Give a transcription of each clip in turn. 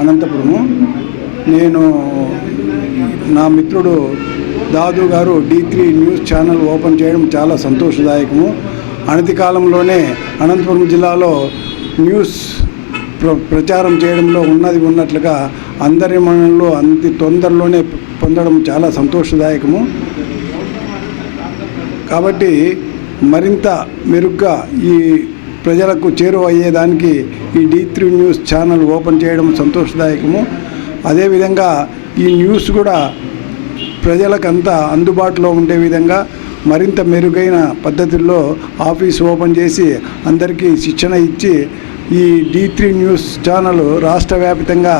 అనంతపురము నేను నా మిత్రుడు దాదు గారు D three news channel open చేయడం చాలా సంతోషదాయకము. అనతి కాలంలోనే అనంతపురం జిల్లాలో న్యూస్ ప్ర ప్రచారం చేయడంలో ఉన్నది ఉన్నట్లుగా అందరి మనలో అంత తొందరలోనే పొందడం చాలా సంతోషదాయకము. కాబట్టి మరింత మెరుగ్గా ఈ ప్రజలకు చేరువ అయ్యేదానికి ఈ D three news channel open చేయడం సంతోషదాయకము. అదేవిధంగా ఈ న్యూస్ కూడా ప్రజలకంతా అందుబాటులో ఉండే విధంగా మరింత మెరుగైన పద్ధతుల్లో ఆఫీస్ ఓపెన్ చేసి అందరికీ శిక్షణ ఇచ్చి ఈ డీ త్రీ న్యూస్ ఛానల్ రాష్ట్ర వ్యాప్తంగా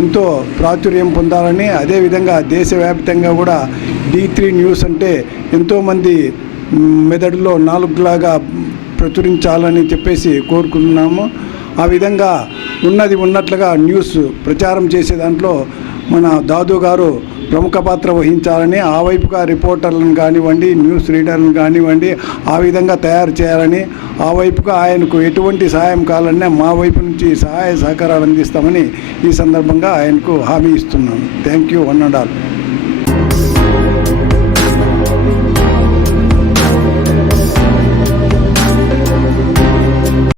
ఎంతో ప్రాచుర్యం పొందాలని అదేవిధంగా దేశవ్యాప్తంగా కూడా డీ త్రీ న్యూస్ అంటే ఎంతోమంది మెదడులో నాలుగులాగా ప్రచురించాలని చెప్పేసి కోరుకుంటున్నాము. ఆ విధంగా ఉన్నది ఉన్నట్లుగా న్యూస్ ప్రచారం చేసే దాంట్లో మన దాదు గారు ప్రముఖ పాత్ర వహించాలని ఆ వైపుగా రిపోర్టర్లను కానివ్వండి న్యూస్ రీడర్లను కానివ్వండి ఆ విధంగా తయారు చేయాలని ఆ వైపుగా ఆయనకు ఎటువంటి సహాయం కావాలన్నా మా వైపు నుంచి సహాయ సహకారాలు అందిస్తామని ఈ సందర్భంగా ఆయనకు హామీ ఇస్తున్నాను thank you one and all.